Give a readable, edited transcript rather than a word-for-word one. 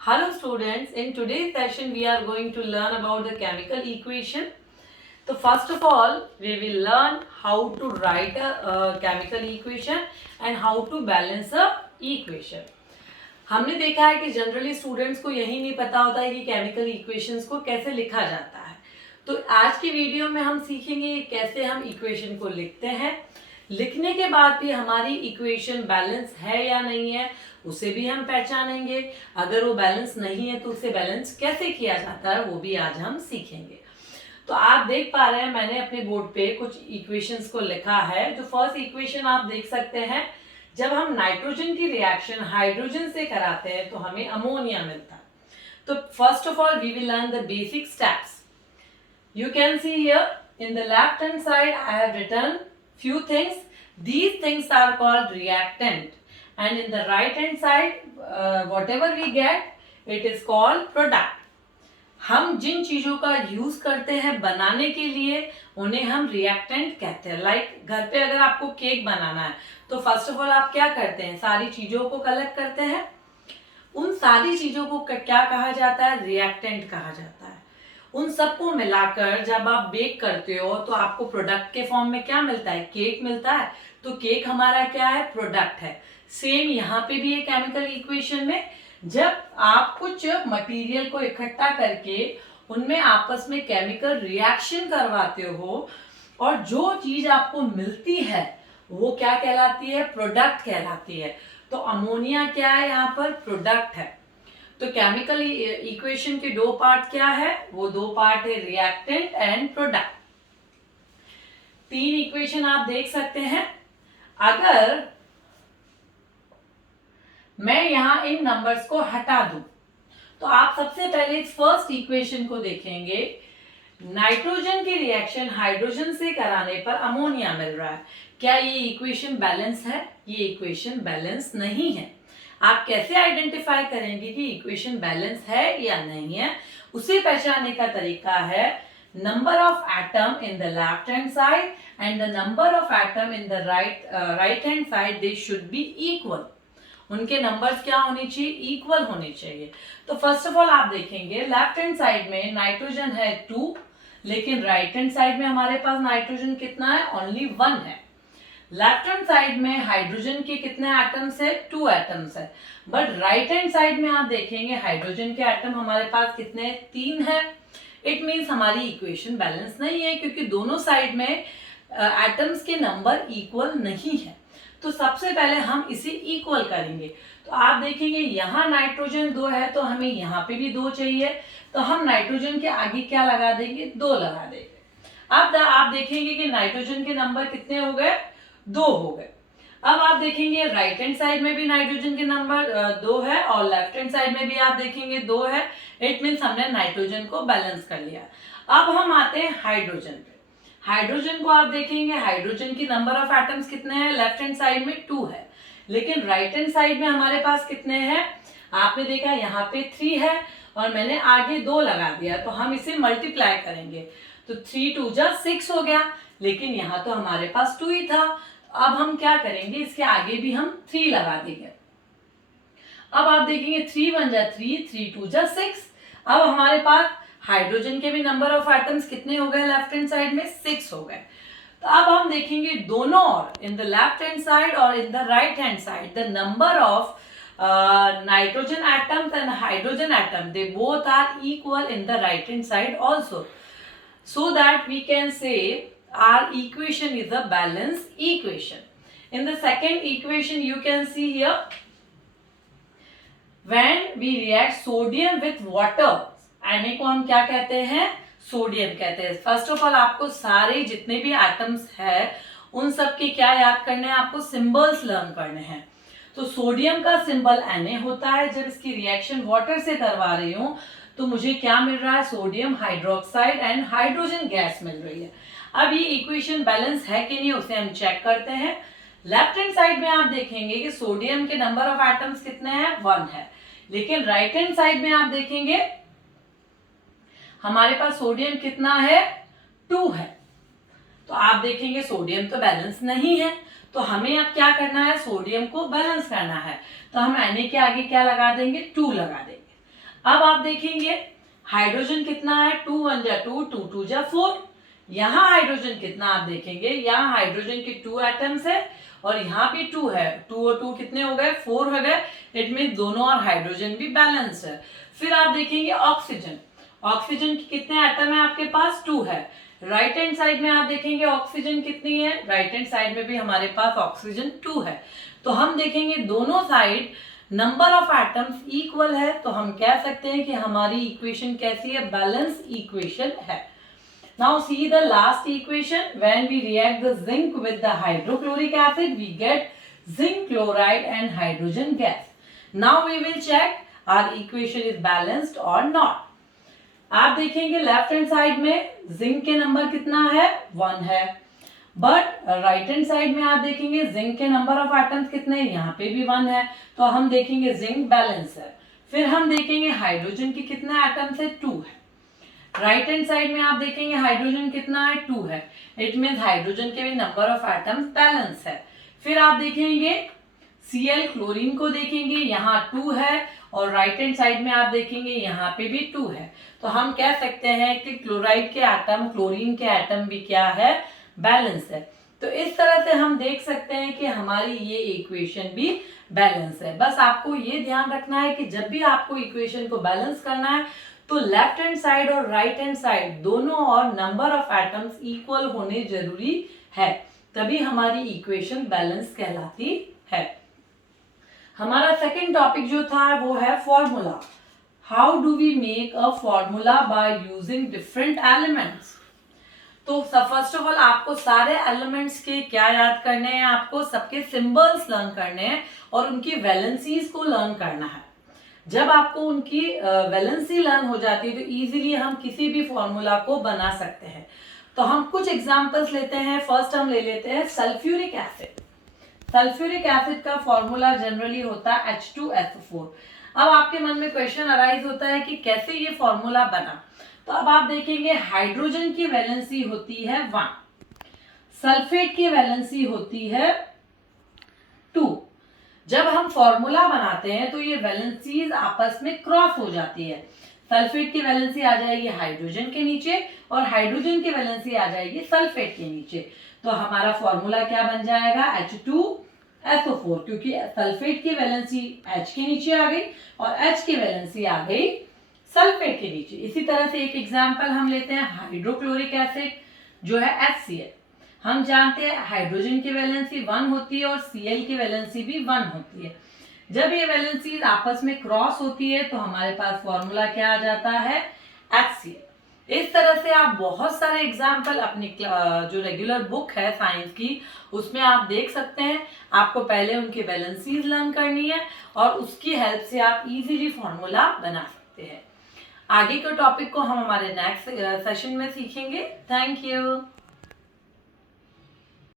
Hello students, in today's session we are going to learn about the chemical equation. So first of all, we will learn how to write a chemical equation and how to balance a equation. हमने देखा है कि generally students को यही नहीं पता होता है कि केमिकल इक्वेशंस को कैसे लिखा जाता है। तो आज की वीडियो में हम सीखेंगे कैसे हम इक्वेशन को लिखते हैं। लिखने के बाद भी हमारी इक्वेशन बैलेंस है या नहीं है उसे भी हम पहचानेंगे। अगर वो बैलेंस नहीं है तो उसे बैलेंस कैसे किया जाता है वो भी आज हम सीखेंगे। तो आप देख पा रहे हैं मैंने अपने बोर्ड पे कुछ इक्वेशंस को लिखा है। जो फर्स्ट इक्वेशन आप देख सकते हैं, जब हम नाइट्रोजन की रिएक्शन हाइड्रोजन से कराते हैं तो हमें अमोनिया मिलता है। तो first of all we will learn the basic steps. You can see here in the left hand side I have written few things. These things are called reactant, and in the right hand side whatever we get it is called product. हम जिन चीजों का use करते हैं बनाने के लिए उन्हें हम रिएक्टेंट कहते हैं। लाइक घर पे अगर आपको केक बनाना है तो फर्स्ट ऑफ ऑल आप क्या करते हैं, सारी चीजों को कलेक्ट करते हैं। उन सारी चीजों को क्या कहा जाता है, रिएक्टेंट कहा जाता है। उन सबको मिलाकर जब आप बेक करते हो तो आपको प्रोडक्ट के फॉर्म में क्या मिलता है, केक मिलता है। तो केक हमारा क्या है, प्रोडक्ट है। सेम यहाँ पे भी है केमिकल इक्वेशन में, जब आप कुछ मटेरियल को इकट्ठा करके उनमें आपस में केमिकल रिएक्शन करवाते हो और जो चीज आपको मिलती है वो क्या कहलाती है, प्रोडक्ट कहलाती है। तो अमोनिया क्या है, यहाँ पर प्रोडक्ट है। तो केमिकल इक्वेशन के दो पार्ट क्या है, वो दो पार्ट है रिएक्टेंट एंड प्रोडक्ट। तीन इक्वेशन आप देख सकते हैं। अगर मैं यहां इन नंबर्स को हटा दूं तो आप सबसे पहले इस फर्स्ट इक्वेशन को देखेंगे। नाइट्रोजन की रिएक्शन हाइड्रोजन से कराने पर अमोनिया मिल रहा है। क्या ये इक्वेशन बैलेंस है? ये इक्वेशन बैलेंस नहीं है। आप कैसे आइडेंटिफाई करेंगे कि इक्वेशन बैलेंस है या नहीं है? उसे पहचानने का तरीका है number of atom in the left hand side and the number of atom in the right hand side, they should be equal. उनके नंबर्स क्या होने चाहिए, इक्वल होने चाहिए। तो फर्स्ट ऑफ ऑल आप देखेंगे लेफ्ट हैंड साइड में नाइट्रोजन है 2, लेकिन राइट हैंड साइड में हमारे पास नाइट्रोजन कितना है, ओनली 1 है। लेफ्ट हैंड साइड में हाइड्रोजन के कितने एटम्स है, 2 एटम्स है। बट राइट हैंड साइड में आप देखेंगे हाइड्रोजन के एटम हमारे पास कितने, 3 है। इट मीन्स हमारी इक्वेशन बैलेंस नहीं है क्योंकि दोनों साइड में एटम्स के नंबर इक्वल नहीं है। तो सबसे पहले हम इसे इक्वल करेंगे। तो आप देखेंगे यहाँ नाइट्रोजन 2 है तो हमें यहाँ पे भी 2 चाहिए। तो हम नाइट्रोजन के आगे क्या लगा देंगे, 2 लगा देंगे। अब आप देखेंगे कि नाइट्रोजन के नंबर कितने हो गए, 2 हो गए। अब आप देखेंगे राइट हैंड साइड में भी नाइट्रोजन के नंबर 2 है और लेफ्ट हैंड साइड में भी आप देखेंगे 2 है। इट मीन्स हमने नाइट्रोजन को बैलेंस कर लिया। अब हम आते हैं हाइड्रोजन पे। हाइड्रोजन को आप देखेंगे, हाइड्रोजन की नंबर ऑफ एटम्स कितने हैं, लेफ्ट हैंड साइड में 2 है, लेकिन राइट हैंड साइड में हमारे पास कितने हैं, आपने देखा यहाँ पे 3 है और मैंने आगे 2 लगा दिया। तो हम इसे मल्टीप्लाई करेंगे तो 3 2 जा 6 हो गया, लेकिन यहाँ तो हमारे पास 2 ही था। अब हम क्या करेंगे, इसके आगे भी हम 3 लगा देंगे। अब आप देखेंगे 3 1 जा 3, 3 2 जा 6। अब हमारे पास हाइड्रोजन के भी नंबर ऑफ एटम्स कितने हो गए, लेफ्ट हैंड साइड में 6 हो गए। तो अब हम देखेंगे दोनों और, in the left hand side और in the right hand side, the number of nitrogen atoms and hydrogen atom, they both are equal in the right hand side also, so that we can say our equation is a balanced equation. In the second equation you can see here, when we react sodium with water, Na को हम क्या कहते हैं, sodium कहते हैं। First of all आपको सारे जितने भी एटम्स है उन सब के क्या याद करने हैं, आपको सिंबल्स लर्न करने हैं। तो सोडियम का सिंबल Na होता है। जब इसकी रिएक्शन वाटर से करवा रही हूं तो मुझे क्या मिल रहा है, sodium hydroxide and hydrogen gas मिल रही है। अब ये इक्वेशन बैलेंस है कि नहीं उसे हम चेक करते हैं। लेफ्ट हैंड साइड में आप देखेंगे कि सोडियम के नंबर ऑफ एटम्स कितने हैं, 1 है, लेकिन राइट हैंड साइड में आप देखेंगे हमारे पास सोडियम कितना है, 2 है। तो आप देखेंगे सोडियम तो बैलेंस नहीं है। तो हमें अब क्या करना है, सोडियम को बैलेंस करना है। तो हम Na के आगे क्या लगा देंगे, 2 लगा देंगे। अब आप देखेंगे हाइड्रोजन कितना है, 2 1 जा 2, 2 2 जा 4। यहाँ हाइड्रोजन कितना आप देखेंगे, यहाँ हाइड्रोजन के 2 एटम्स है और यहाँ भी 2 है, 2 और 2 कितने हो गए, 4 हो गए। इट मीन दोनों और हाइड्रोजन भी बैलेंस है। फिर आप देखेंगे ऑक्सीजन, ऑक्सीजन के कितने एटम है आपके पास, 2 है। राइट हैंड साइड में आप देखेंगे ऑक्सीजन कितनी है, राइट हैंड साइड में भी हमारे पास ऑक्सीजन 2 है। तो हम देखेंगे दोनों side number of atoms equal है, तो हम कह सकते हैं कि हमारी इक्वेशन कैसी है, बैलेंस इक्वेशन है। Now see the last equation. When we react the zinc with the hydrochloric acid, we get zinc chloride and hydrogen gas. Now we will check our equation is balanced or not. आप देखेंगे left hand side में zinc के number कितना है, 1 है। But right hand side में आप देखेंगे जिंक के नंबर ऑफ एटम्स कितने हैं, यहाँ पे भी 1 है। तो हम देखेंगे जिंक बैलेंस है। फिर हम देखेंगे हाइड्रोजन के कितने एटम्स है, 2 है। राइट हैंड साइड में आप देखेंगे हाइड्रोजन कितना है, 2 है। इट मीन्स हाइड्रोजन के भी नंबर ऑफ एटम्स बैलेंस है। फिर आप देखेंगे Cl क्लोरीन को देखेंगे, यहाँ 2 है और राइट हैंड साइड में आप देखेंगे यहाँ पे भी 2 है। तो हम कह सकते हैं कि क्लोराइड के एटम, क्लोरीन के एटम भी क्या है, बैलेंस है। तो इस तरह से हम देख सकते हैं कि हमारी ये इक्वेशन भी बैलेंस है। बस आपको ये ध्यान रखना है कि जब भी आपको इक्वेशन को बैलेंस करना है तो लेफ्ट हैंड साइड और राइट हैंड साइड दोनों और नंबर ऑफ एटम्स इक्वल होने जरूरी है, तभी हमारी इक्वेशन बैलेंस कहलाती है। हमारा सेकंड टॉपिक जो था वो है formula. How do we make a formula by using different elements. तो फर्स्ट ऑफ ऑल आपको सारे एलिमेंट्स के क्या याद करने हैं, आपको सबके सिंबल्स लर्न करने हैं और उनकी वैलेंसीज को लर्न करना है। जब आपको उनकी वैलेंसी लर्न हो जाती है तो इजीली हम किसी भी फॉर्मूला को बना सकते हैं। तो हम कुछ एग्जांपल्स लेते हैं। फर्स्ट हम ले लेते हैं सल्फ्यूरिक एसिड। सल्फ्यूरिक एसिड का फॉर्मूला जनरली होता है H2SO4। अब आपके मन में क्वेश्चन अराइज होता है कि कैसे ये फॉर्मूला बना। तो अब आप देखेंगे हाइड्रोजन की वैलेंसी होती है 1, सल्फेट की वैलेंसी होती है 2। जब हम फॉर्मूला बनाते हैं तो ये वैलेंसीज आपस में क्रॉस हो जाती है। सल्फेट की वैलेंसी आ जाएगी हाइड्रोजन के नीचे और हाइड्रोजन की वैलेंसी आ जाएगी सल्फेट के नीचे। तो हमारा फॉर्मूला क्या बन जाएगा, H2SO4, क्योंकि सल्फेट की वैलेंसी H के नीचे आ गई और H की वैलेंसी आ गई सल्फेट के नीचे। इसी तरह से एक एग्जाम्पल हम लेते हैं हाइड्रोक्लोरिक एसिड जो है HCl। हम जानते हैं हाइड्रोजन की वैलेंसी 1 होती है और Cl की वैलेंसी भी 1 होती है। जब ये वैलेंसी आपस में क्रॉस होती है तो हमारे पास फॉर्मूला क्या आ जाता है, HCl। इस तरह से आप बहुत सारे एग्जाम्पल अपनी जो रेगुलर बुक है साइंस की उसमें आप देख सकते हैं। आपको पहले उनकी वैलेंसीज लर्न करनी है और उसकी हेल्प से आप इजीली फॉर्मूला बना सकते हैं। आगे के टॉपिक को हम हमारे नेक्स्ट सेशन में सीखेंगे। Thank you.